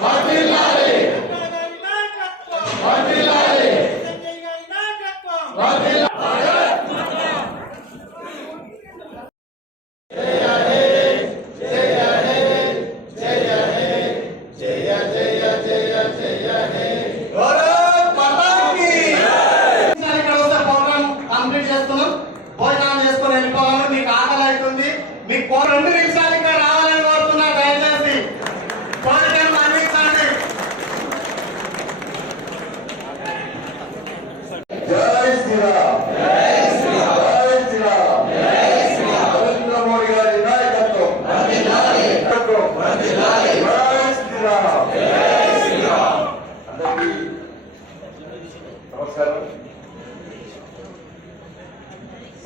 Babylon.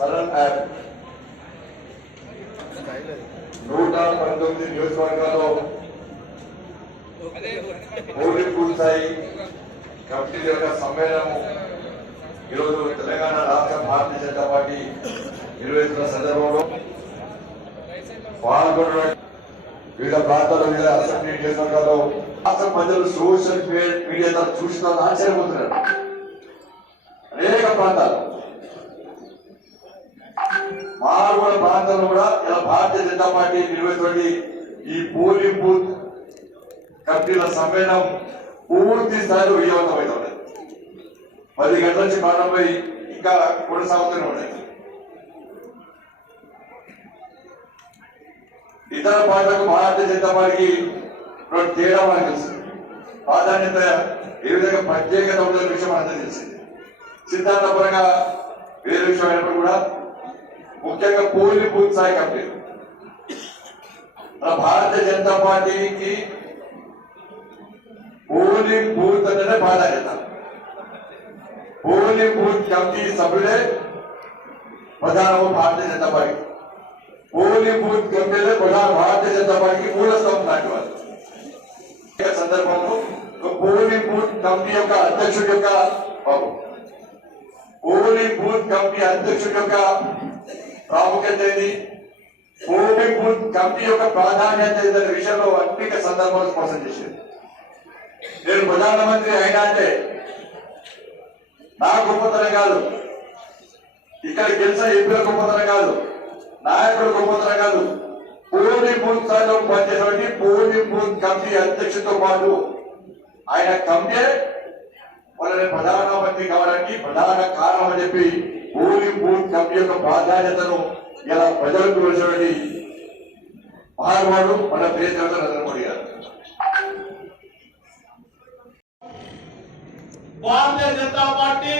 Saral app నూట పంతొమ్మిది నియోజకవర్గాల్లో ఓడి పూర్తాయి. కమిటీ యొక్క సమ్మేళనము ఈరోజు తెలంగాణ రాష్ట్ర భారతీయ జనతా పార్టీ నిర్వహిస్తున్న సందర్భంలో పాల్గొన్న వివిధ ప్రాంతాల్లో వివిధ అసెంబ్లీ నియోజకవర్గాల్లో రాష్ట్ర ప్రజలు సోషల్ మీడియా చూసిన ఆశ్చర్యపోతున్నారు. అనేక ప్రాంతాలు మారుమూల ప్రాంతంలో కూడా ఇలా భారతీయ జనతా పార్టీ నిర్వహించినటువంటి ఈ పోలింగ్ బూత్ కమిటీల సమ్మేళనం పూర్తి స్థాయిలో విజయవంతమైతే విజయవంతమవుతుంది పది గంటల నుంచి ప్రారంభమై ఇంకా కొనసాగుతూనే ఉన్నాయి. ఇతర పార్టీలకు భారతీయ జనతా పార్టీకి తేడా మనకు తెలుసు. ప్రాధాన్యత ఏ విధంగా ప్రత్యేకత ఉండే విషయం మనందరూ తెలిసింది. సిద్ధాంతపరంగా వేరే విషయం అయినప్పుడు కూడా ముఖ్యంగా పోలింగ్ బూత్ స్థాయి కమిటీలు మన భారతీయ జనతా పార్టీకి పోలింగ్ బూత్ అంటేనే ప్రాధాన్యత. పోలింగ్ బూత్ కమిటీ సభ్యులే ప్రధానము Bharatiya Janata party polling booth కమిటీలే ప్రధాన భారతీయ జనతా పార్టీకి మూల స్తంభం లాంటి వారు. ఈ సందర్భంలో ఒక పోలింగ్ బూత్ కమిటీ యొక్క అధ్యక్షుడి యొక్క బాబు. పోలింగ్ బూత్ కమిటీ అధ్యక్షుడి యొక్క ప్రాముఖ్యత ఏది పోలింగ్ కమిటీ యొక్క ప్రాధాన్యత ఏదైనా విషయంలో అనేక సందర్భాలు స్పష్టం చేశారు నేను ప్రధానమంత్రి అయినా అంటే నా గొప్పతనం కాదు. ఇక్కడ గెలిచిన ఎంపీల గొప్పతనం కాదు. నాయకుల గొప్పతనం కాదు. పోలింగ్ బూత్ స్థాయిలో పనిచేసినటువంటి పోలింగ్ బూత్ కమిటీ అధ్యక్షుడితో పాటు ఆయన కమిటీ వాళ్ళని ప్రధానమంత్రి కావడానికి ప్రధాన కారణం అని చెప్పి భూమి భూమి కమిటీ యొక్క ప్రాధాన్యతను ఇలా ప్రజలకు వచ్చినటువంటి మహానుభావుడు మన ప్రియతమ నరేంద్ర మోడీ గారు. భారతీయ జనతా పార్టీ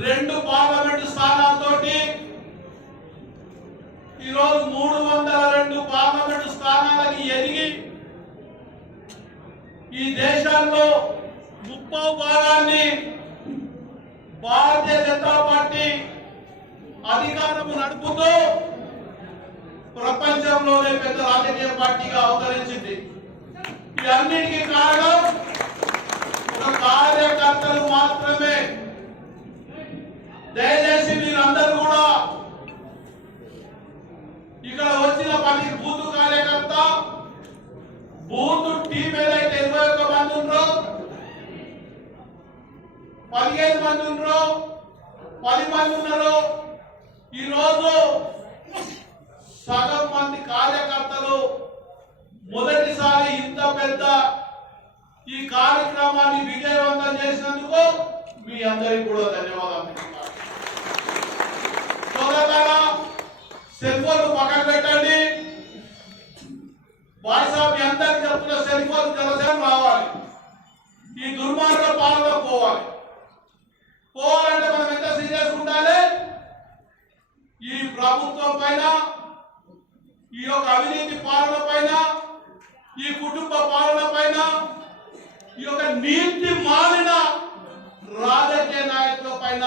రెండు పార్లమెంటు స్థానాలతోటి ఈరోజు మూడు వందల రెండు పార్లమెంటు స్థానాలకి ఎదిగి ఈ దేశాల్లో ముప్పై భాగాన్ని భారతీయ జనతా పార్టీ అధికారము నడుపుతూ ప్రపంచంలోనే పెద్ద రాజకీయ పార్టీగా అవతరించింది. ఇవన్నిటికీ కారణం ఒక కార్యకర్తలు మాత్రమే. దయచేసి మీరందరూ కూడా ఇక్కడ వచ్చిన ప్రతి బూత్ కార్యకర్త బూత్ టీం ఏదైతే ఇరవై ఒక్క మంది ఉన్నారో పదిహేను మంది ఉన్నారో పది మంది ఉన్నారు ఈరోజు సగం మంది కార్యకర్తలు మొదటిసారి ఇంత పెద్ద ఈ కార్యక్రమాన్ని విజయవంతం చేసినందుకు మీ అందరికి కూడా ధన్యవాదాలు తెలుపుతున్నాను. సోదరులారా సెల్ ఫోన్ పక్కన పెట్టండి. వాట్సాప్ ఎంత చెప్తున్న సెల్ ఫోన్ జలసేన రావాలి. ఈ దుర్మార్గ పాలన పోవాలి. పోవాలంటే మనం ఎంత సీరియస్ ఉండాలి? ఈ ప్రభుత్వం పైన ఈ యొక్క అవినీతి పాలన పైన ఈ కుటుంబ పాలన పైన ఈ యొక్క నీతి మాలిన రాజకీయ నాయకుల పైన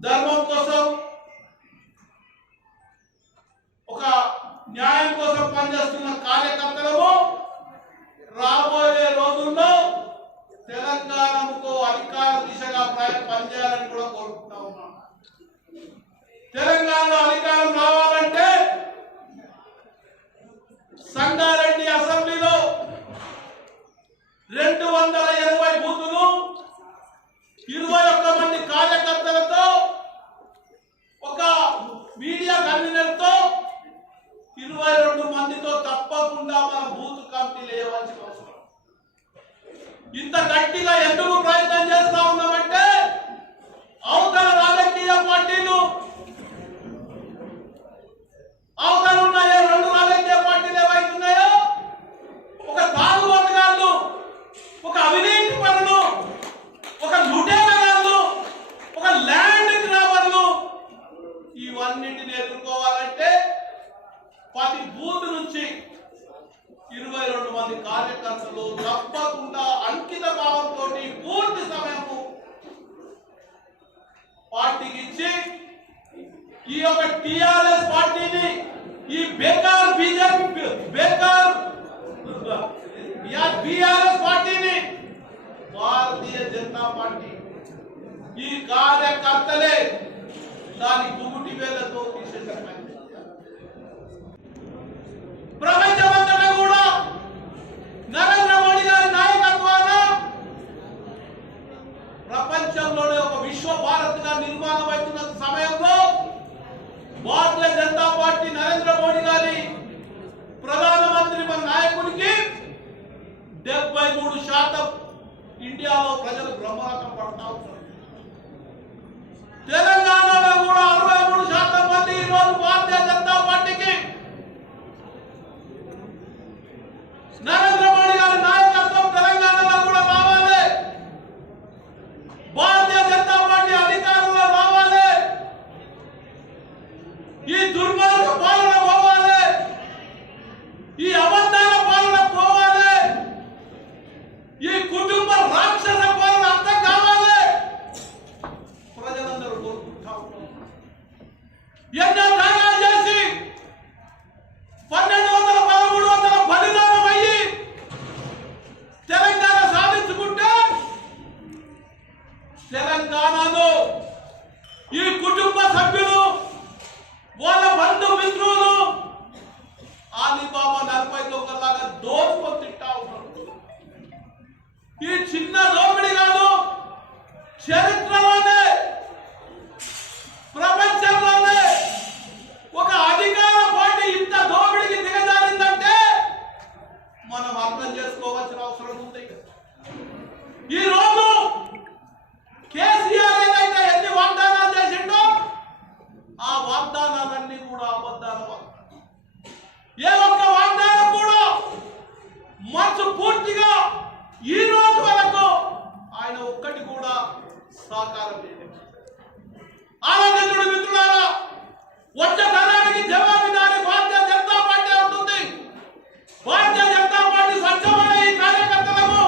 ధర్మం కోసం ఒక న్యాయం కోసం పనిచేస్తున్న కార్యకర్తలము రాబోయే రోజుల్లో తెలంగాణకు అధికార దిశగా పనిచేయాలని కూడా కోరుకుంటా ఉన్నాం. తెలంగాణలో అధికారం రావాలంటే సంగారెడ్డి అసెంబ్లీలో రెండు వందల ఇరవై బూతులు ఇరవై ఒక్క మంది కార్యకర్తలతో ఒక మీడియా కన్వీనర్తో ఇరవై రెండు మందితో తప్పకుండా మన బూత్ కమిటీ లేవాల్సిన ఇంత గట్టిగా ఎందుకు బిఆర్ఎస్ పార్టీని భారతీయ జనతా పార్టీ. ఈ కార్యకర్తలే దాని దుగుటి వేలతో డెబ్బై ఇండియాలో ప్రజలు బ్రహ్మరథం పడతా ఉన్నారు. తెలంగాణలో కూడా అరవై మూడు శాతం మంది ఈరోజు భారతీయ జనతా పార్టీకి నరేంద్ర మోడీ గారి నాయకత్వం తెలంగాణలో కూడా రావాలి భారతీయ జనతా పార్టీ అధికారంలో రావాలి ఈ దుర్మార్గ పాలన పోవాలి ఈ అబద్ధాల పాలన పోవాలి ఈ కుటుంబ రాక్షస పాలన అంతం కావాలి ప్రజలందరూ కోరుకుంటా ఉన్నారు ఎన్నో త్యాగాలు చేసి పన్నెండు వందల పదమూడు వందల బలిదానం అయ్యి తెలంగాణ సాధించుకుంటే తెలంగాణలో ఈ కుటుంబ సభ్యులు వాళ్ళ బంధు మిత్రులు ఆలీబాబా నలభై దొంగలాగా దోచుకొని తింటా ఉన్నారు ఈ చిన్న దోపిడి కాదు చరిత్రలోనే ప్రపంచంలోనే ఒక అధికార పార్టీ ఇంత దోపిడికి దిగజారిందంటే మనం అర్థం చేసుకోవాల్సిన అవసరం ఉంది ఈ రోజు కేసీఆర్ ఏదైతే ఎన్ని వాగ్దానాలు చేసిండో ఆ వాగ్దానాలన్నీ కూడా అబద్ధాల వాగ్దానాలు. ఏ ఒక్క వాగ్దానం కూడా మనసు పూర్తిగా ఈ రోజు వరకు ఆయన ఒక్కటి కూడా సాకారం చేయలేదు ఆలోచించుడు మిత్రులారా వచ్చే తరానికి జవాబుదారి భారతీయ జనతా పార్టీ అవుతుంది భారతీయ జనతా పార్టీ స్వచ్ఛమైన ఈ కార్యకర్తలకు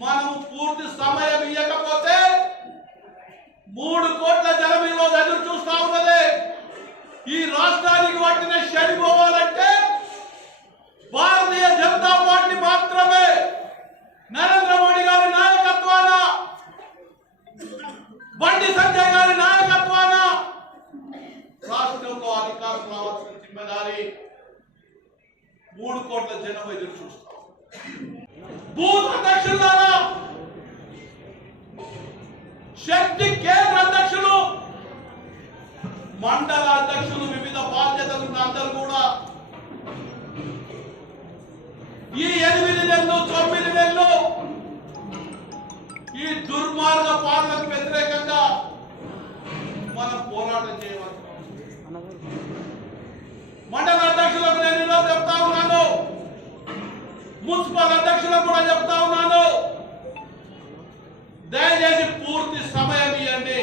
మనము పూర్తి సమయం ఇవ్వకపోతే మూడు కోట్ల జనం ఈ రోజు ఎదురు చూస్తా ఉన్నది. ఈ రాష్ట్రానికి పట్టిన శని పోవాలంటే భారతీయ జనతా పార్టీ మాత్రమే నరేంద్ర మోడీ గారి నాయకత్వాన బండి సంజయ్ గారి నాయకత్వాన రాష్ట్రంలో అధికారం రావాల్సిన జిమ్మదారి మూడు కోట్ల జనం ఎదురు చూస్తాం. బూత్ అధ్యక్షులారా శక్తి కేంద్ర అధ్యక్షులు మండల అధ్యక్షులు వివిధ బాధ్యతలు ఉన్న అందరూ కూడా ఈ ఎనిమిది నెలలు తొమ్మిది నెలలు ఈ దుర్మార్గ పాలనకు వ్యతిరేకంగా మనం పోరాటం చేయవచ్చు మండల అధ్యక్షులకు నేను చెప్తా ఉన్నాను. మున్సిపల్ అధ్యక్షులకు కూడా చెప్తా ఉన్నాను. దయచేసి పూర్తి సమయం ఇవ్వండి.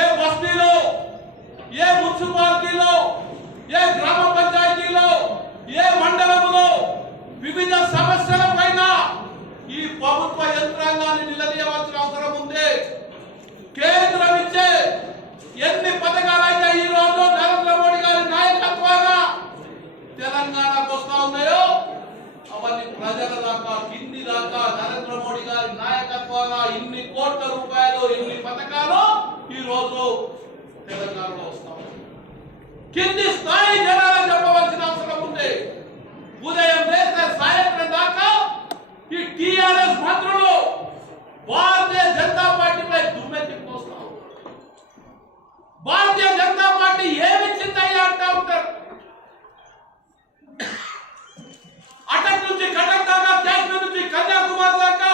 ఏ బస్తీలో ఏ మున్సిపాలిటీలో ఏ గ్రామ పంచాయతీలో ఏ మండలంలో వివిధ సమస్యల పైన ఈ ప్రభుత్వ యంత్రాంగాన్ని నిలదీయవలసిన అవసరం ఉంది. కేంద్రం ఇచ్చే ఎన్ని పథకాలైతే ఈ రోజు నరేంద్ర మోడీ గారి నాయకత్వాన తెలంగాణ వస్తా ఉన్నాయో అవన్నీ ప్రజల దాకా కింది దాకా నరేంద్ర మోడీ గారి నాయకత్వాన ఇన్ని కోట్ల రూపాయలు ఇన్ని పథకాలు ఈ రోజు తెలంగాణలో వస్తాం కింది స్థాయి జనాలకు చెప్పవలసిన అవసరం ఉంది. ఉదయం లేస్తే సాయంత్రం దాకా ఈ టిఆర్ఎస్ మంత్రులు భారతీయ జనతా పార్టీపై దుమ్మెత్తి పోస్తా భారతీయ జనతా పార్టీ ఏమిచ్చిందయ్యా అంటా ఉంటారు? నుంచి కటక్ దాకా కాశ్మీర్ నుంచి కన్యాకుమారి దాకా.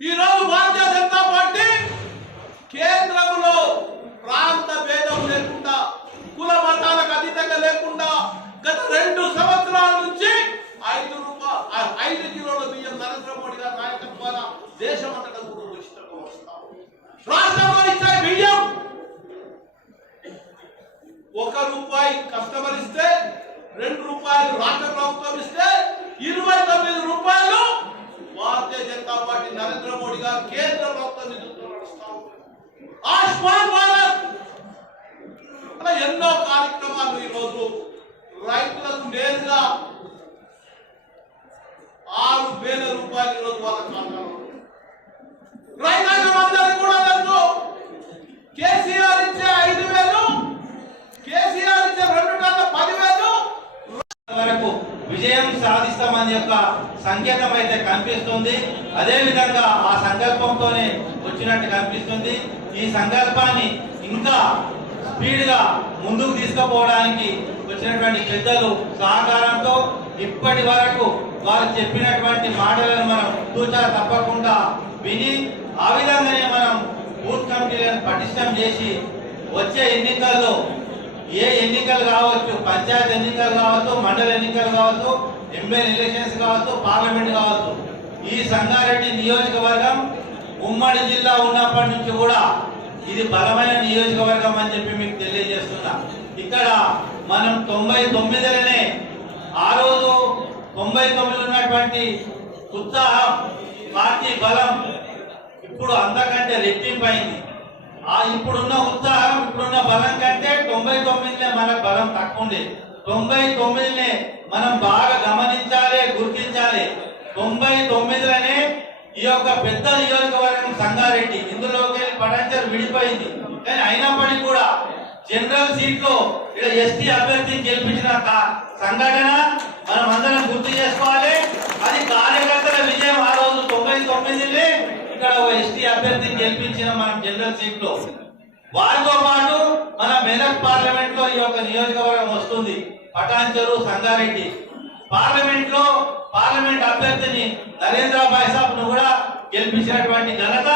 ఈరోజు భారతీయ జనతా పార్టీ కేంద్రంలో ప్రాంత భేదం లేకుండా కుల మతాలకు అతీతంగా లేకుండా గత రెండు సంవత్సరాల నుంచి ఐదు రూపాయలు ఐదు కిలోల బియ్యం నరేంద్ర మోడీ గారి నాయకత్వాన దేశమంతటా కూడా ఉచితంగా వస్తాం. రాష్ట్రంలో ఇచ్చే బియ్యం ఒక రూపాయి కస్టమర్ ఇస్తే రెండు రూపాయలు రాష్ట్ర ప్రభుత్వం ఇస్తే ఇరవై తొమ్మిది రూపాయలు భారతీయ జనతా పార్టీ నరేంద్ర మోడీ గారు కేంద్ర ప్రభుత్వం నిధులతో నడుస్తా ఆయుష్మాన్ భారత్! అలా ఎన్నో కార్యక్రమాలు ఈరోజు రైతులకు నేరుగా ఆరు వేల రూపాయలు ఈరోజు వాళ్ళ ఖాతాలో రైతాంగం అందరికీ కూడా తెలుసు కేసీఆర్ ఇచ్చే విజయం సాధిస్తామని యొక్క సంకేతం అయితే కనిపిస్తుంది. అదే విధంగా ఆ సంకల్పంతోనే వచ్చినట్టు కనిపిస్తుంది. ఈ సంకల్పాన్ని ఇంకా స్పీడ్గా ముందుకు తీసుకుపోవడానికి వచ్చినటువంటి పెద్దలు సహకారంతో ఇప్పటి వరకు వారు చెప్పినటువంటి మాటలను మనం తూచా తప్పకుండా విని ఆ విధంగానే మనం బూత్ కమిటీలను పటిష్టం చేసి వచ్చే ఎన్నికల్లో ఏ ఎన్నికలు కావచ్చు పంచాయత్ ఎన్నికలు కావచ్చు మండల ఎన్నికలు కావచ్చు ఎమ్మెల్యే ఎలక్షన్స్ కావచ్చు పార్లమెంట్ కావచ్చు ఈ సంగారెడ్డి నియోజకవర్గం ఉమ్మడి జిల్లా ఉన్నప్పటి నుంచి కూడా ఇది బలమైన నియోజకవర్గం అని చెప్పి మీకు తెలియజేస్తున్నా. ఇక్కడ మనం తొంభై తొమ్మిదిలోనే ఆ రోజు తొంభై తొమ్మిది ఉన్నటువంటి ఉత్సాహం పార్టీ బలం ఇప్పుడు అంతకంటే రెట్టింపు అయింది ఆ ఇప్పుడున్న ఉత్సాహం ఇప్పుడున్న బలం కంటే తొంభై తొమ్మిదినే మన బలం తక్కువ ఉండేది తొంభై తొమ్మిదినే మనం బాగా గమనించాలి గుర్తించాలి. తొంభై తొమ్మిదిలోనే ఈ యొక్క పెద్ద నియోజకవర్గం సంగారెడ్డి. ఇందులోకి వెళ్ళి పటాంచర్ విడిపోయింది. కానీ అయినప్పటికీ కూడా జనరల్ సీట్లో ఇక్కడ ఎస్టీ అభ్యర్థిని గెలిపించిన సంఘటన మనం అందరం గుర్తు చేసుకోవాలి. అది కార్యకర్తల విజయం ఆ రోజు తొంభై తొమ్మిదినే ఇక్కడ ఒక ఎస్టీ అభ్యర్థిని గెలిపించిన మనం జనరల్ సీట్లో వారితో పాటు మన మెదక్ పార్లమెంట్లో ఈ యొక్క నియోజకవర్గం వస్తుంది. పటాన్చెరు సంగారెడ్డి. పార్లమెంట్లో పార్లమెంట్ అభ్యర్థిని నరేంద్ర భాయ్ సాబ్ను కూడా గెలిపించినటువంటి ఘనత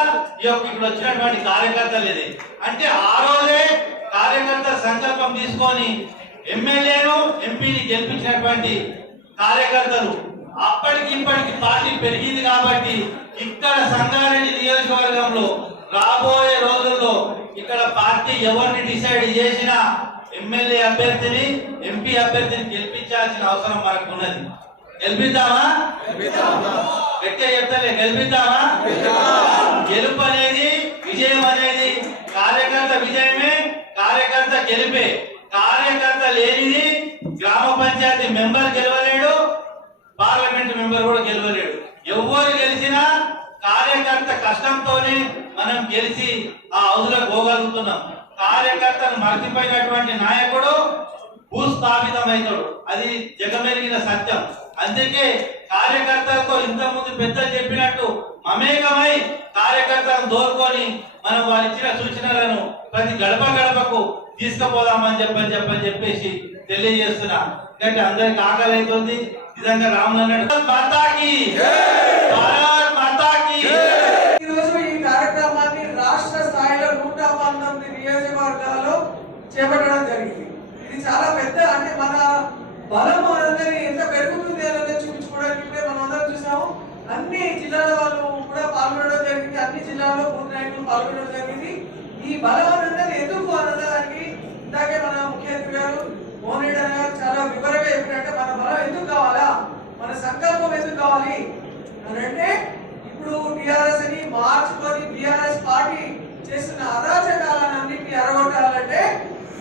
ఈ యొక్క ఇక్కడ వచ్చినటువంటి కార్యకర్తలు ఇది. అంటే ఆ రోజే కార్యకర్త సంకల్పం తీసుకొని ఎమ్మెల్యేను ఎంపీని గెలిపించినటువంటి కార్యకర్తలు. అప్పటికి ఇప్పటికి పార్టీ పెరిగింది కాబట్టి ఇక్కడ సంగారెడ్డి నియోజకవర్గంలో రాబోయే రోజుల్లో ఇక్కడ పార్టీ ఎవరిని డిసైడ్ చేసినా ఎమ్మెల్యే అభ్యర్థిని ఎంపీ అభ్యర్థిని గెలిపించాల్సిన అవసరం మనకు ఉన్నది గెలిపిద్దామా? గట్టిగా చెప్తలే గెలిపిద్దామా? గెలుపు అనేది విజయం అనేది కార్యకర్త విజయమే కార్యకర్త గెలిపే. కార్యకర్త లేనిది గ్రామ పంచాయతీ మెంబర్ గెలవలేడు పార్లమెంట్ మెంబర్ కూడా గెలవలేడు. ఎవరు గెలిచినా కార్యకర్త కష్టంతోనే మనం గెలిచి ఆ హౌస్లో పోగలుగుతున్నాం. కార్యకర్తను మర్చిపోయినటువంటి నాయకుడు భూస్థాపితమవుతాడు అది జగమెరిగిన సత్యం. అందుకే కార్యకర్తలతో ఇంతకుముందు పెద్దలు చెప్పినట్టు మమేకమై కార్యకర్తలను దోరుకొని మనం వారు ఇచ్చిన సూచనలను ప్రతి గడప గడపకు తీసుకుపోదామని చెప్పని చెప్పని చెప్పేసి తెలియజేస్తున్నా. ఎందుకంటే అందరికి ఆకలి అవుతుంది. నిజంగా రాములు అన్నట్టు మాతాకి. భారత్ మాతాకి. ఈ ఈ కార్యక్రమాన్ని రాష్ట్ర స్థాయిలో నూట పంతొమ్మిది నియోజకవర్గాల్లో చేపట్టడం జరిగింది. ఇది చాలా పెద్ద అంటే మన బలం అనేది ఎంత పెరుగుతుంది అనేది చూపించుకోవడానికి ఇప్పుడే మనం అందరం చూసాము. అన్ని జిల్లాల వాళ్ళు కూడా పాల్గొనడం జరిగింది. అన్ని జిల్లాల్లో బూత్ నాయకులు పాల్గొనడం జరిగింది. ఈ బలం అనేది ఎందుకు అన్నదానికి ఇందాకే మన ముఖ్యమంత్రి గారు మోహన్ రెడ్డి అన్న గారు చాలా వివరంగా చెప్పినట్టే మన బలం ఎందుకు కావాలా మన సంకల్పం కావాలి అంటే ఇప్పుడు టిఆర్ఎస్ అని మార్చుకొని బిఆర్ఎస్ పార్టీ చేస్తున్న అరాచకాలన్నింటినీ అరగొట్టాలంటే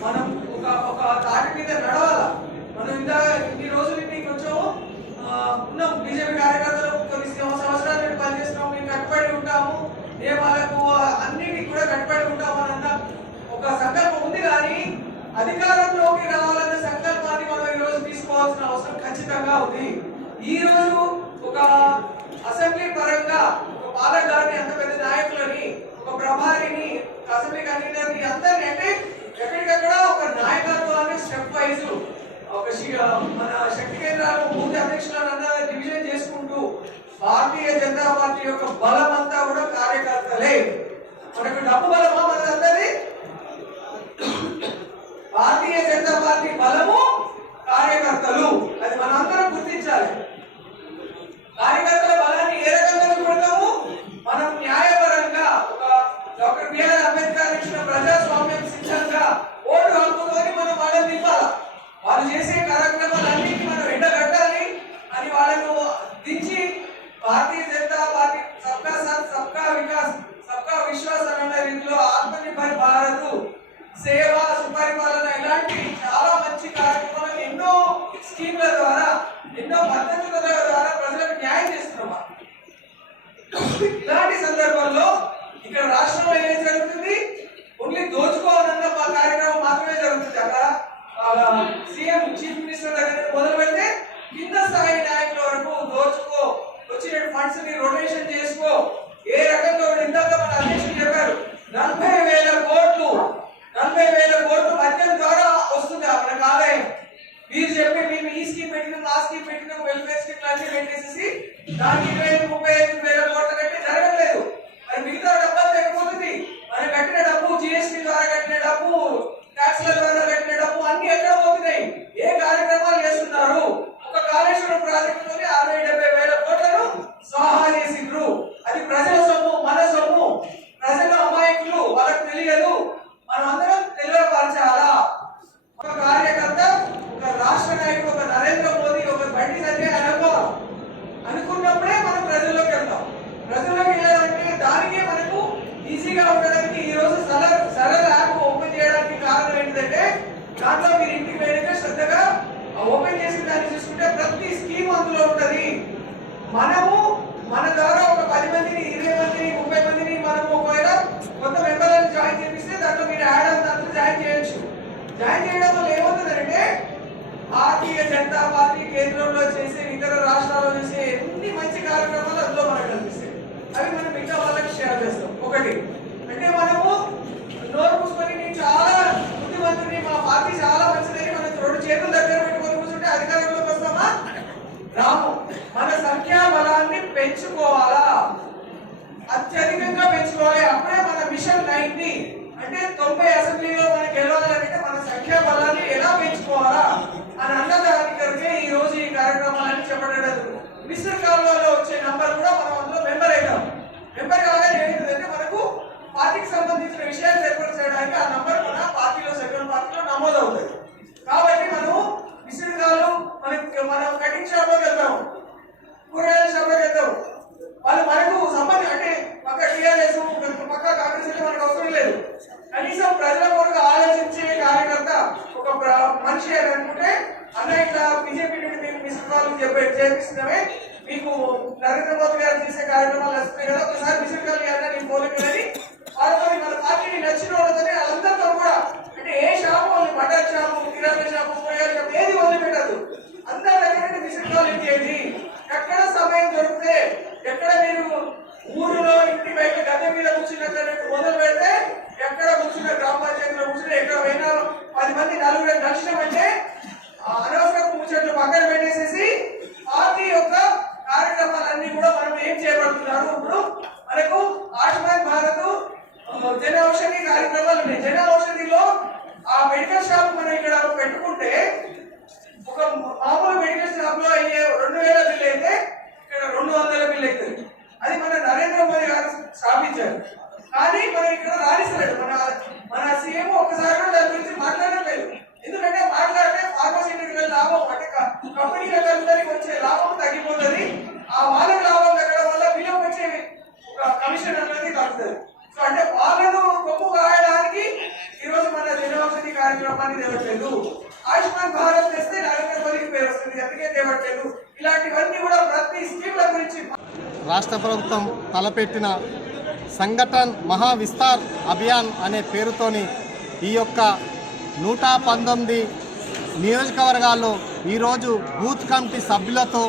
మనం ఒక ఒక దాటి మీద నడవాల? మనం ఇంత ఇన్ని రోజులు ఇన్ని కొంచెం ఉన్నాం. బీజేపీ కార్యకర్తలు కొన్ని సంవత్సరాలు మేము పనిచేస్తున్నాము మేము కట్టుబడి ఉంటాము. నియమాలకు అన్నిటికీ కూడా కట్టుబడి ఉంటాము అన్న ఒక సంకల్పం ఉంది కానీ అధికారంలోకి రావాలన్న సంకల్పాన్ని మనం ఈ రోజు తీసుకోవాల్సిన అవసరం ఖచ్చితంగా ఉంది. ఈ రోజు ఒక అసెంబ్లీ పరంగా ఒక పాలకులని అంత పెద్ద నాయకులని ఒక ప్రభారిని అసెంబ్లీ కన్వీనర్ని అందరిని అంటే ఎక్కడికక్కడ ఒక నాయకత్వాన్ని స్టెప్ వైజ్ ఒక మన శక్తి కేంద్రాలు పూర్తి అధ్యక్షులను అందరూ డివిజన్ చేసుకుంటూ భారతీయ జనతా పార్టీ యొక్క బలం అంతా కూడా కార్యకర్తలే. మనకు డబ్బు బలమా మనందరి భారతీయ జనతా పార్టీ బలము కార్యకర్తలు. అది మనందరం గుర్తించాలి. కార్యకర్తల బలాన్ని ఏ రకంగా చూడతాము మనం న్యాయపరంగా ఒక డాక్టర్ బిఆర్ అంబేద్కర్ ఇచ్చిన ప్రజాస్వామ్యం సిద్ధంగా ఓటు హక్కుతోని మనం వాళ్ళని నింపాలి వాళ్ళు చేసే కార్యక్రమాలన్నింటినీ మనం ఎండగట్టాలి అని వాళ్ళను దించి భారతీయ Dagi మనము మన ద్వారా ఒక పది మందిని ఇరవై మందిని ముప్పై మందిని మనము ఒకవేళ కొంత మెంబర్లను జాయిన్ చేపిస్తే దాంట్లో మీరు యాడ్ అంతా జాయిన్ చేయొచ్చు. జాయిన్ చేయడంలో వల్ల ఏమవుతుందంటే భారతీయ జనతా పార్టీ కేంద్రంలో చేసే ఇతర రాష్ట్రాల్లో చేసే ఎన్ని మంచి కార్యక్రమాలు అందులో మనకు కనిపిస్తాయి. అవి మనం మిగతా వాళ్ళకి షేర్ చేస్తాం. ఒకటి అంటే మనము నోరు మూసుకొని చాలా బుద్ధిమంతుని మా పార్టీ చాలా మంచిదని మనం రెండు చేతులు దగ్గర పెట్టుకొని కూర్చుంటే అధికారంలోకి వస్తామా? రాము. పెంచుకోవాలా? అత్యధికంగా పెంచుకోవాలి. అప్పుడే మన మిషన్ నైన్టీ అంటే తొంభై అసెంబ్లీలో మనం గెలవాలంటే మన సంఖ్యా బలాన్ని ఎలా పెంచుకోవాలా? అని అన్నదానికరికే ఈ రోజు ఈ కార్యక్రమాన్ని చెప్పడం ప్రభుత్వం తలపెట్టిన సంఘటన్ మహా విస్తార్ అభియాన్ అనే పేరుతోని ఈ యొక్క నూట పంతొమ్మిది నియోజకవర్గాల్లో ఈరోజు బూత్ కమిటీ సభ్యులతో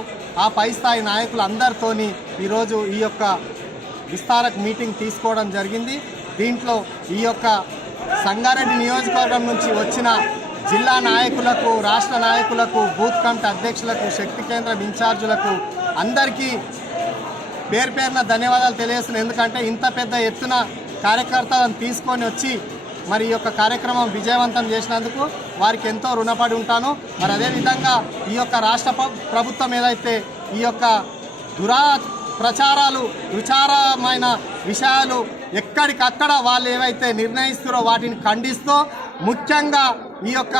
ఆ పై స్థాయి నాయకులందరితోని ఈరోజు ఈ యొక్క విస్తారక్ మీటింగ్ తీసుకోవడం జరిగింది. దీంట్లో ఈ యొక్క సంగారెడ్డి నియోజకవర్గం నుంచి వచ్చిన జిల్లా నాయకులకు రాష్ట్ర నాయకులకు బూత్ కమిటీ అధ్యక్షులకు శక్తి కేంద్రం ఇన్ఛార్జులకు అందరికీ పేరు పేరున ధన్యవాదాలు తెలియజేస్తున్నాను. ఎందుకంటే ఇంత పెద్ద ఎత్తున కార్యకర్తలను తీసుకొని వచ్చి మరి ఈ యొక్క కార్యక్రమం విజయవంతం చేసినందుకు వారికి ఎంతో రుణపడి ఉంటాను. మరి అదేవిధంగా ఈ యొక్క రాష్ట్ర ప్రభుత్వం ఏదైతే ఈ యొక్క దురా ప్రచారాలు విచారమైన విషయాలు ఎక్కడికక్కడ వాళ్ళు ఏవైతే నిర్ణయిస్తారో వాటిని ఖండిస్తూ ముఖ్యంగా ఈ యొక్క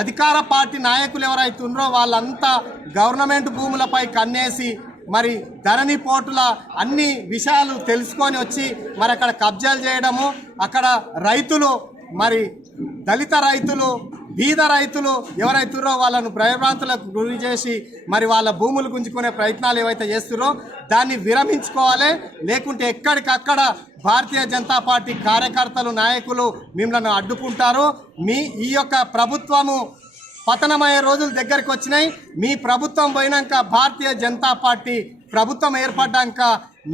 అధికార పార్టీ నాయకులు ఎవరైతే ఉన్నారో వాళ్ళంతా గవర్నమెంట్ భూములపై కన్నేసి మరి ధరణి పోర్టుల అన్ని విషయాలు తెలుసుకొని వచ్చి మరి అక్కడ కబ్జాలు చేయడము అక్కడ రైతులు మరి దళిత రైతులు బీద రైతులు ఎవరైతున్నారో వాళ్ళను భయభ్రాంతులకు గురి చేసి మరి వాళ్ళ భూములు గుంజుకునే ప్రయత్నాలు ఏవైతే చేస్తున్నారో దాన్ని విరమించుకోవాలి. లేకుంటే ఎక్కడికక్కడ భారతీయ జనతా పార్టీ కార్యకర్తలు నాయకులు మిమ్మల్ని అడ్డుకుంటారు. మీ ఈ యొక్క ప్రభుత్వము పతనమయ్యే రోజులు దగ్గరికి వచ్చినాయి. మీ ప్రభుత్వం పోయినాక భారతీయ జనతా పార్టీ ప్రభుత్వం ఏర్పడ్డాక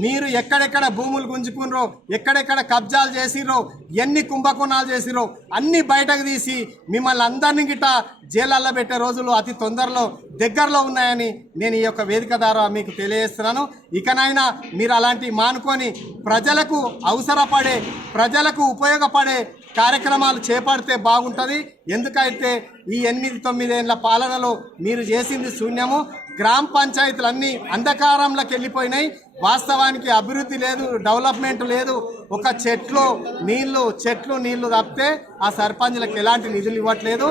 మీరు ఎక్కడెక్కడ భూములు గుంజుకున్నారో ఎక్కడెక్కడ కబ్జాలు చేసిరో ఎన్ని కుంభకోణాలు చేసిరో అన్ని బయటకు తీసి మిమ్మల్ని అందరినీ గిట జైలల్లో పెట్టే రోజులు అతి తొందరలో దగ్గరలో ఉన్నాయని నేను ఈ యొక్క వేదిక ద్వారా మీకు తెలియజేస్తున్నాను. ఇకనైనా మీరు అలాంటి మానుకొని ప్రజలకు అవసరపడే ప్రజలకు ఉపయోగపడే కార్యక్రమాలు చేపడితే బాగుంటుంది. ఎందుకైతే ఈ ఎనిమిది తొమ్మిదేళ్ళ పాలనలో మీరు చేసింది శూన్యము. గ్రామ పంచాయతీలన్నీ అంధకారంలోకి వెళ్ళిపోయినాయి. వాస్తవానికి అభివృద్ధి లేదు డెవలప్మెంట్ లేదు. ఒక చెట్లు నీళ్ళు చెట్లు నీళ్ళు తప్పితే ఆ సర్పంచ్లకు ఎలాంటి నిధులు ఇవ్వట్లేదు.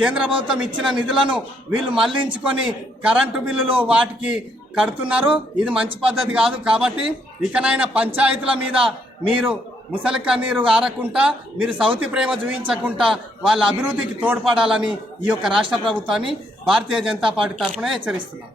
కేంద్ర ప్రభుత్వం ఇచ్చిన నిధులను వీళ్ళు మళ్ళించుకొని కరెంటు బిల్లులు వాటికి కడుతున్నారు. ఇది మంచి పద్ధతి కాదు కాబట్టి ఇకనైనా పంచాయతీల మీద మీరు ముసలి కన్నీరు ఆరకుండా మీరు సౌతి ప్రేమ చూపించకుండా వాళ్ళ అభివృద్ధికి తోడ్పడాలని ఈ యొక్క రాష్ట్ర ప్రభుత్వాన్ని భారతీయ జనతా పార్టీ తరఫున హెచ్చరిస్తున్నాం.